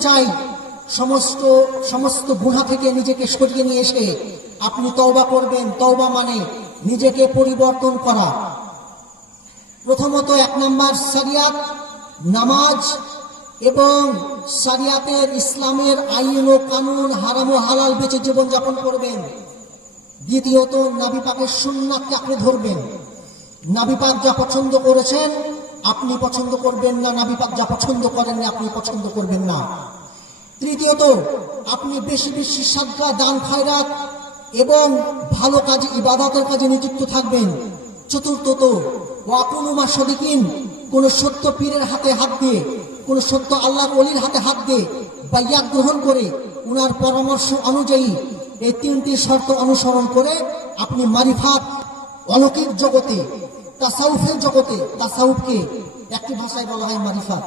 চাই, সমস্ত সমস্ত গুণা থেকে নিজেকে সরিয়ে নিয়ে এসে আপনি তওবা করবেন। তওবা মানে নিজেকে পরিবর্তন করা। প্রথমত এক নম্বর সারিয়াত নামাজ এবং সারিয়াতের ইসলামের আইন ও কানুন হারাম হালাল বেঁচে জীবনযাপন করবেন। দ্বিতীয়ত নাবি পাকের সুন্নাতকে আপনি ধরবেন। নাবি পাক যা পছন্দ করেছেন আপনি পছন্দ করবেন না, নাবি পাক যা পছন্দ করেন না, আপনি পছন্দ করবেন না। তৃতীয়ত, আপনি বেশি বেশি সাদকা দান, খায়রাত এবং ভালো কাজে, ইবাদতের কাজে নিযুক্ত থাকবেন। চতুর্থত ওয়াকুনুমা সদিকিন কোন সত্য পীরের হাতে হাত দিয়ে, কোন সত্য আল্লাহর অলির হাতে হাত দিয়ে বাইয়াত গ্রহণ করে, উনার পরামর্শ অনুযায়ী এই তিনটি শর্ত অনুসরণ করে আপনি মারিফাত, অলৌকিক জগতে তাসাউফের জগতে, তাসাউফকে একটি ভাষায় বলা হয় মারিফাত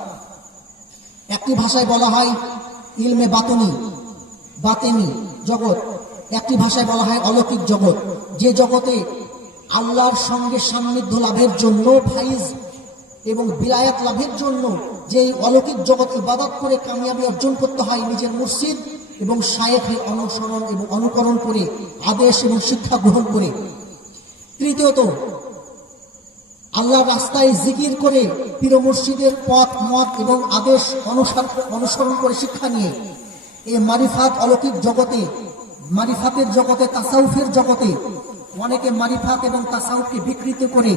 একটি ভাষায় বলা হয় ইলমে বাতনি, বাতেনি জগৎ। একটি ভাষায় বলা হয় অলৌকিক জগৎ, যে জগতে আল্লাহর সঙ্গে সান্নিধ্য লাভের জন্য ফাইজ এবং বিলায়াত লাভের জন্য যে অলৌকিক জগৎ ইবাদত করে কামিয়াবি অর্জন করতে হয় নিজের মুর্শিদ এবং শায়েখের অনুসরণ এবং অনুকরণ করে, আদেশ এবং শিক্ষা গ্রহণ করে। তৃতীয়ত আল্লাহর রাস্তায় জিকির করে পীর মুর্শিদের পথ, মত এবং আদেশ অনুসরণ করে শিক্ষা নিয়ে। এই মারিফাত অলৌকিক জগতে, মারিফাতের জগতে, তাসাউফের জগতে অনেকে মারিফাত এবং তাসাউফকে বিকৃত করে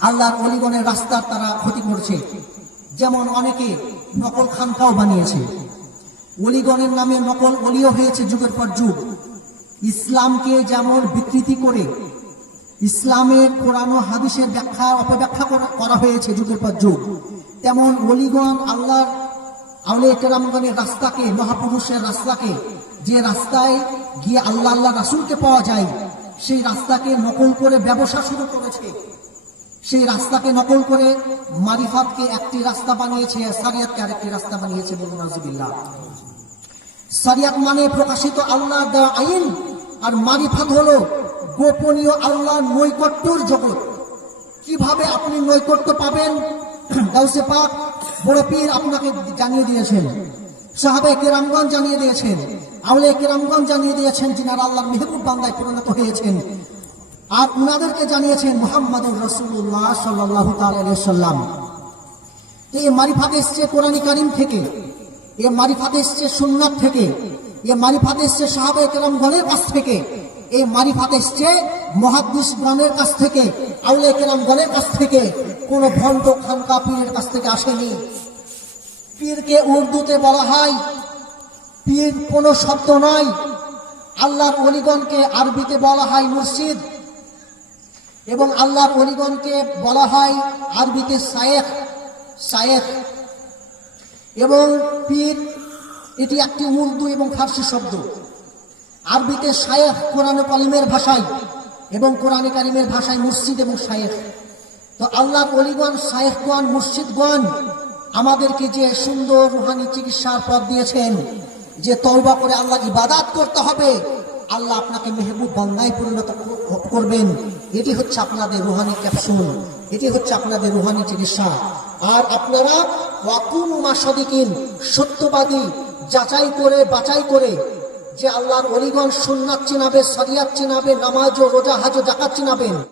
আল্লাহর অলিগণের রাস্তার তারা ক্ষতি করছে। যেমন অনেকে নকল খানকাও বানিয়েছে। অলিগণের নামে নকল অলিও হয়েছে যুগের পর যুগ। ইসলামকে যেমন বিকৃতি করে ইসলামের কোরআন হাদিসের ব্যাখ্যা, অপব্যাখ্যা করা- হয়েছে যুগের পর যুগ। তেমন অলিগণ আল্লাহর আউলে কেরামগণের রাস্তাকে, মহাপুরুষের রাস্তাকে, যে রাস্তায় গিয়ে আল্লাহ আল্লাহ রাসূলকে পাওয়া যায়, সেই রাস্তাকে নকল করে ব্যবসা শুরু করেছে। সেই রাস্তাকে নকল করে মারিফাতকে একটি রাস্তা বানিয়েছে, সারিয়াতকে আরেকটি রাস্তা বানিয়েছে বলুন সারিয়াত মানে প্রকাশিত আল্লাহ দেওয়া আইন, আর মারিফাত হলো গোপনীয় আল্লাহ নৈকট্যর জগৎ। কীভাবে আপনি নৈকট্য পাবেন? গাউসে পাক, বড় পীর আপনাকে জানিয়ে দিয়েছেন। সাহাবে কেরামগঞ্জ জানিয়ে দিয়েছেন। আউলে কেরামগঞ্জ জানিয়ে দিয়েছেন যিনারা আল্লাহর মেহবুব বান্দায় পরিণত হয়েছেন। আর উনাদেরকে জানিয়েছেন মোহাম্মদুর রসুল্লাহ সাল্লাহ সাল্লাম। এই মারিফাত এসছে কোরআনী কারিম থেকে। এ মারিফাত এসছে সুন্নাত থেকে। এ মারিফাত এসছে সাহাবে কেরাম গণের কাছ থেকে। এই মারিফাত এসছে মহাদ্দিস গণের কাছ থেকে আউলে কেরাম গণের কাছ থেকে। কোন ভণ্ড খানকা পীরের কাছ থেকে আসেনি। পীরকে উর্দুতে বলা হয়, পীর কোনো শব্দ নয়। আল্লাহর অলিগণকে আরবিতে বলা হয় মুর্শিদ। এবং আল্লাহর অলিগণকে বলা হয় আরবিতে সায়েখ সায়েখ। এবং পীর, এটি একটি উর্দু এবং ফার্সি শব্দ। আরবিতে শায়েখ কোরআন কালিমের ভাষায় এবং কোরআনে কালিমের ভাষায় মুর্শিদ এবং শায়েখ। তো আল্লাহর অলিগণ শায়েখগণ, মুর্শিদগণ আমাদেরকে যে সুন্দর রুহানি চিকিৎসার পথ দিয়েছেন, যে তওবা করে আল্লাহ ইবাদাত করতে হবে, আল্লাহ আপনাকে মেহবুব বান্দায় পরিণত করবেন। এটি হচ্ছে আপনাদের রুহানি ক্যাপসুল, এটি হচ্ছে আপনাদের রুহানি চিকিৎসা। আর আপনারা ওয়াকুম মাসদিকিন সত্যবাদী, যাচাই করে বাছাই করে যে আল্লাহর অলিগণ সুন্নাত চিনাবে সরিয়াত চিনাবে নামাজ ও রোজা হাজ জাকাত চিনাবেন।